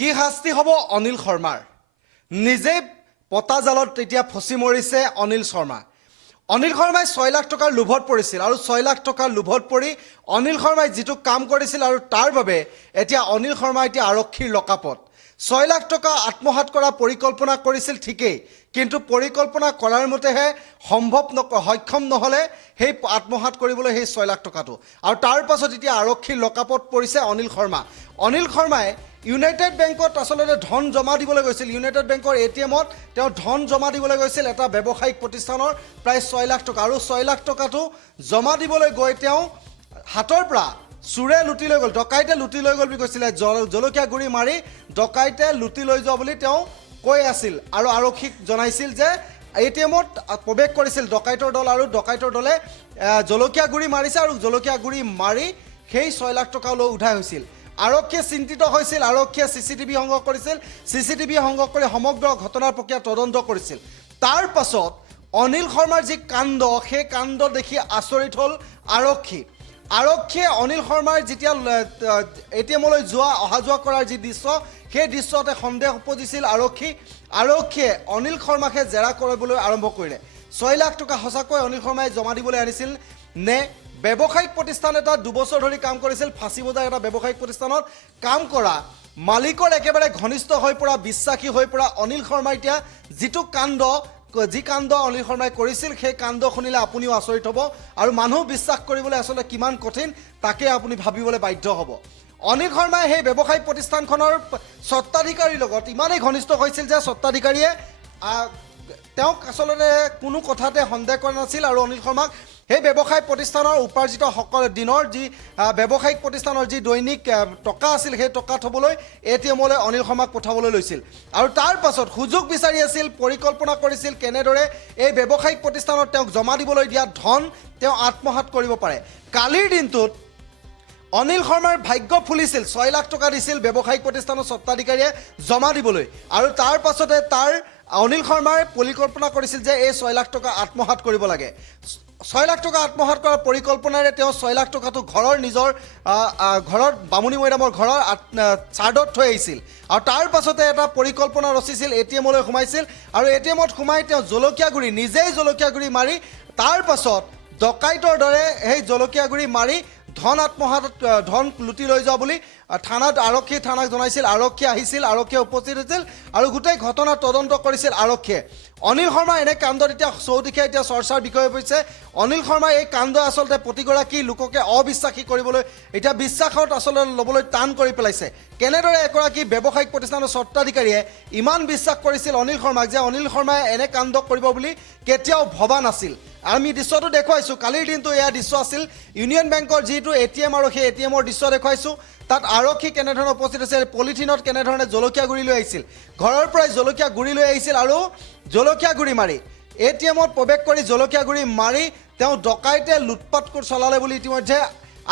কি শাস্তি হ'ব অনিল শৰ্মাৰ নিজে পতা জালত এতিয়া ফচি মৰিছে অনিল শৰ্মা। অনিল শৰ্মাই 6 লাখ টকাৰ লোভত পৰিছিল আৰু 6 লাখ টকাৰ লোভত পৰি অনিল শৰ্মাই যিটো কাম কৰিছিল আৰু তাৰ বাবে এতিয়া অনিল শৰ্মা এতিয়া আৰক্ষীৰ লকাপত। 6 লাখ টকা আত্মহাত কৰা পৰিকল্পনা কৰিছিল ঠিকেই, কিন্তু পৰিকল্পনা কৰাৰ মতেহে সক্ষম নহ'লে সেই আত্মহাত কৰিবলৈ সেই 6 লাখ টকাটো, আৰু তাৰ পাছত এতিয়া আৰক্ষীৰ লকাপত পৰিছে অনিল শৰ্মা। অনিল শৰ্মাই ইউনাইটেড বেংকত আচলতে ধন জমা দিবলৈ গৈছিল। ইউনাইটেড বেংকৰ এটিএমত তেওঁ ধন জমা দিবলৈ গৈছিল এটা ব্যৱসায়িক প্ৰতিষ্ঠানৰ প্ৰায় 6 লাখ টকা, আৰু 6 লাখ টকাটো জমা দিবলৈ গৈ তেওঁ হাতৰ পৰা চোৰে লুটি লৈ গ'ল, ডকাইতে লুটি লৈ গ'ল বুলি কৈছিলে। জলকীয়া গুৰি মাৰি ডকাইতে লুটি লৈ যোৱা বুলি তেওঁ কৈ আছিল আৰু আৰক্ষীক জনাইছিল যে এটিএমত প্ৰৱেশ কৰিছিল ডকাইতৰ দল, আৰু ডকাইতৰ দলে জলকীয়া গুৰি মাৰিছে আৰু জলকীয়া গুৰি মাৰি সেই 6 লাখ টকা লৈ উঠাই হৈছিল। আৰক্ষীয়ে চিন্তিত হৈছিল, আৰক্ষীয়ে CCTV সংগ্ৰহ কৰিছিল, CCTV সংগ্ৰহ কৰি সমগ্ৰ ঘটনাৰ প্ৰক্ৰিয়া তদন্ত কৰিছিল। তাৰ পাছত অনিল শৰ্মাৰ যি কাণ্ড, সেই কাণ্ড দেখি আচৰিত হ'ল আৰক্ষীয়ে অনিল শৰ্মাৰ যেতিয়া এটিএমলৈ অহা যোৱা কৰাৰ যি দৃশ্য, সেই দৃশ্যতে সন্দেহ উপজিছিল আৰক্ষীয়ে অনিল শৰ্মাকে জেৰা কৰিবলৈ আৰম্ভ কৰিলে। 6 লাখ টকা সঁচাকৈ অনিল শৰ্মাই জমা দিবলৈ আনিছিল নে ব্যৱসায়িক প্ৰতিষ্ঠান এটা 2 বছৰ ধৰি কাম কৰিছিল, ফাঁচি বজাৰ এটা ব্যৱসায়িক প্ৰতিষ্ঠানত কাম কৰা মালিকৰ একেবাৰে ঘনিষ্ঠ হৈ পৰা, বিশ্বাসী হৈ পৰা অনিল শৰ্মা এতিয়া যি কাণ্ড অনিল শৰ্মাই কৰিছিল, সেই কাণ্ড শুনিলে আপুনিও আচৰিত হ'ব, আৰু মানুহ বিশ্বাস কৰিবলৈ আচলতে কিমান কঠিন তাকে আপুনি ভাবিবলৈ বাধ্য হ'ব। অনিল শৰ্মাই সেই ব্যৱসায়িক প্ৰতিষ্ঠানখনৰ স্বত্বাধিকাৰীৰ লগত ইমানেই ঘনিষ্ঠ হৈছিল যে স্বত্বাধিকাৰীয়ে তেওঁক আচলতে কোনো কথাতে সন্দেহ কৰা নাছিল, আৰু অনিল শৰ্মাক সেই ব্যৱসায়িক প্ৰতিষ্ঠানৰ উপাৰ্জিত দিনৰ যি ব্যৱসায়িক প্ৰতিষ্ঠানৰ যি দৈনিক টকা আছিল, সেই টকা থ'বলৈ এটিএমলৈ অনিল শৰ্মাক পঠাবলৈ লৈছিল, আৰু তাৰ পাছত সুযোগ বিচাৰি আছিল, পৰিকল্পনা কৰিছিল কেনেদৰে এই ব্যৱসায়িক প্ৰতিষ্ঠানত তেওঁক জমা দিবলৈ দিয়া ধন তেওঁ আত্মহাত কৰিব পাৰে। কালিৰ দিনটোত অনিল শৰ্মাৰ ভাগ্য ফুলিছিল, 6 লাখ টকা দিছিল ব্যৱসায়িক প্ৰতিষ্ঠানৰ স্বত্বাধিকাৰীয়ে জমা দিবলৈ, আৰু তাৰ পাছতে অনিল শৰ্মাই পৰিকল্পনা কৰিছিল যে এই 6 লাখ টকা আত্মহাত কৰিব লাগে। 6 লাখ টকা আত্মহাত কৰাৰ পৰিকল্পনাৰে তেওঁ 6 লাখ টকাটো নিজৰ ঘৰত বামুণী মৈদামৰ ঘৰৰ চাৰ্ডত থৈ আহিছিল, আৰু তাৰ পাছতে এটা পৰিকল্পনা ৰচিছিল, এটিএমলৈ সোমাইছিল, আৰু এটিএমত সোমাই তেওঁ নিজেই জলকীয়া গুৰি মাৰি তাৰ পাছত ডকাইতৰ দৰে সেই জলকীয়া গুৰি মাৰি ধন লুটি লৈ যোৱা বুলি থানাক জনাইছিল। আৰক্ষী আহিছিল, আৰক্ষীয়ে উপস্থিত হৈছিল, আৰু গোটেই ঘটনা তদন্ত কৰিছিল আৰক্ষীয়ে। অনিল শৰ্মা এনে কাণ্ডত এতিয়া চৌদিশে এতিয়া চৰ্চাৰ বিষয় হৈ পৰিছে। অনিল শৰ্মাই এই কাণ্ড আচলতে প্ৰতিগৰাকী লোককে অবিশ্বাসী কৰিবলৈ, এতিয়া বিশ্বাসত আচলতে ল'বলৈ টান কৰি পেলাইছে। কেনেদৰে এগৰাকী ব্যৱসায়িক প্ৰতিষ্ঠানৰ স্বত্বাধিকাৰীয়ে ইমান বিশ্বাস কৰিছিল অনিল শৰ্মাক যে অনিল শৰ্মাই এনে কাণ্ড কৰিব বুলি কেতিয়াও ভবা নাছিল। আমি দৃশ্যটো দেখুৱাইছোঁ, কালিৰ দিনটো এয়া দৃশ্য আছিল ইউনিয়ন বেংকৰ যিটো এটিএম, আৰু সেই এটিএমৰ দৃশ্য দেখুৱাইছোঁ। তাত আৰক্ষী কেনেধৰণে উপস্থিত হৈছে, পলিথিনত কেনেধৰণে জলকীয়া গুৰি লৈ আহিছিল, ঘৰৰ পৰাই জলকীয়া গুৰি লৈ আহিছিল, আৰু জলকীয়া গুৰি মাৰি এটিএমত প্ৰৱেশ কৰি জলকীয়া গুৰি মাৰি তেওঁ ডকাইতে লুটপাট চলালে বুলি ইতিমধ্যে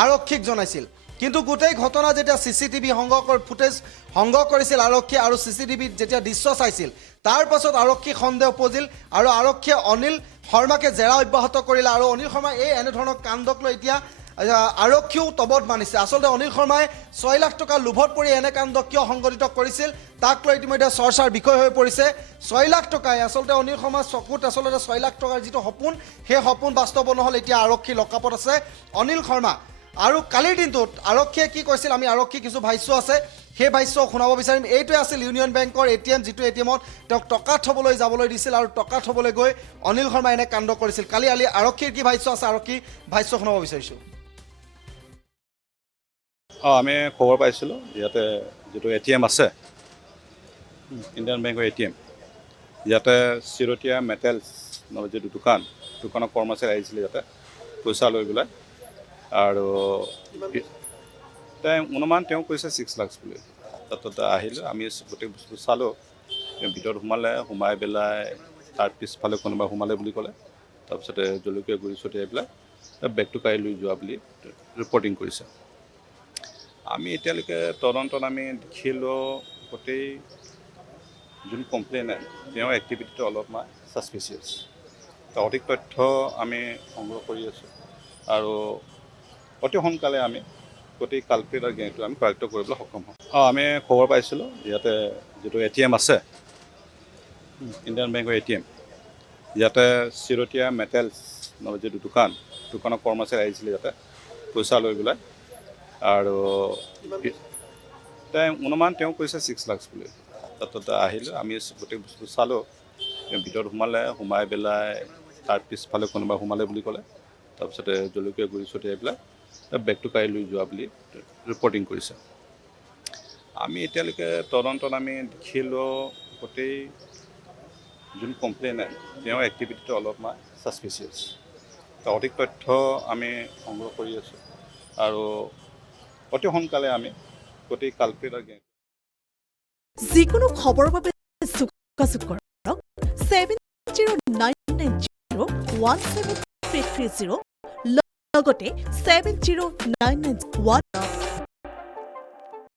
আৰক্ষীক জনাইছিল। কিন্তু গোটেই ঘটনা যেতিয়া CCTV ফুটেজ সংগ্ৰহ কৰিছিল আৰক্ষীয়ে, আৰু CCTVত যেতিয়া দৃশ্য চাইছিল, তাৰ পাছত আৰক্ষী সন্দেহ উপজিল, আৰু আৰক্ষীয়ে অনিল শৰ্মাকে জেৰা অব্যাহত কৰিলে, আৰু অনিল শৰ্মাই এনেধৰণৰ কাণ্ডক লৈ এতিয়া আৰক্ষীও তবত মানিছে। আচলতে অনিল শৰ্মাই 6 লাখ টকা লোভত পৰি এনে কাণ্ড কিয় সংঘটিত কৰিছিল তাক লৈ ইতিমধ্যে চৰ্চাৰ বিষয় হৈ পৰিছে। 6 লাখ টকাই আচলতে অনিল শৰ্মাৰ চকুত আচলতে 6 লাখ টকাৰ যিটো সপোন, সেই সপোন বাস্তৱ নহ'ল। এতিয়া আৰক্ষী লকাপত আছে অনিল শৰ্মা। আৰু কালিৰ দিনটোত আৰক্ষীয়ে কি কৈছিল, আমি আৰক্ষী কিছু ভাষ্য আছে, সেই ভাষ্য শুনাব বিচাৰিম। এইটোৱে আছিল ইউনিয়ন বেংকৰ এটিএম, যিটো এটিএমত তেওঁক টকা থ'বলৈ যাবলৈ দিছিল, আৰু টকা থ'বলৈ গৈ অনিল শৰ্মাই এনে কাণ্ড কৰিছিল। কালি আৰক্ষীৰ কি ভাষ্য আছে, আৰক্ষী ভাষ্য শুনাব বিচাৰিছোঁ। আমি খবৰ পাইছিলোঁ ইয়াতে যিটো এটিএম আছে, ইণ্ডিয়ান বেংকৰ এটিএম, ইয়াতে চিৰতীয়া মেটেলছ যিটো দোকানৰ কৰ্মচাৰী আহিছিলে ইয়াতে পইচা লৈ পেলাই, আৰু অনুমান তেওঁ কৈছে 6 লাখ বুলি। তাতে আহিলোঁ, আমি গোটেই বস্তু চালোঁ, ভিতৰত সোমাই পেলাই তাৰ পিছফালে কোনোবা সোমালে বুলি ক'লে, তাৰপিছতে জলকীয়া গুৰি ছটিয়াই পেলাই বেগটো কাঢ়ি লৈ যোৱা বুলি ৰিপৰ্টিং কৰিছে। আমি এতিয়ালৈকে তদন্তত আমি দেখিলোঁ গোটেই যোন কমপ্লেইনাৰ তেওঁৰ এক্টিভিটিটো অলপমান ছাছপিচিয়াছ। অধিক তথ্য আমি সংগ্ৰহ কৰি আছোঁ, আৰু অতি সোনকালে আমি গোটেই কালপ্ৰিট আৰু গেংটো আমি কৰায়ত্ব কৰিবলৈ সক্ষম হওঁ। আমি খবৰ পাইছিলোঁ ইয়াতে যিটো ATM আছে, ইণ্ডিয়ান বেংকৰ ATM, ইয়াতে চিৰতীয়া মেটেলছ নামৰ যিটো দোকানৰ কৰ্মচাৰী আহিছিলে ইয়াতে পইচা লৈ পেলাই, আৰু অনুমান তেওঁ কৈছে 6 লাখ বুলি। তাতে আহিলোঁ, আমি গোটেই বস্তু চালোঁ, ভিতৰত সোমাই পেলাই তাৰ পিছফালে কোনোবা সোমালে বুলি ক'লে। তাৰপিছতে জলকীয়া গুড়ি ছটিয়াই পেলাই বেগটো কাঢ়ি লৈ যোৱা বুলি ৰিপৰ্টিং কৰিছে। আমি এতিয়ালৈকে তদন্তত আমি দেখিলোঁ গোটেই যোন কমপ্লেইনাৰ তেওঁৰ এক্টিভিটিটো অলপমান ছাছপিচিয়াছ। অধিক তথ্য আমি সংগ্ৰহ কৰি আছোঁ আৰু অতি সোনকালে আমি গোটেই কালপ্ৰিট আৰু গেং। যিকোনো খবৰৰ বাবে যোগাযোগ কৰক 7099017330 লগতে 709911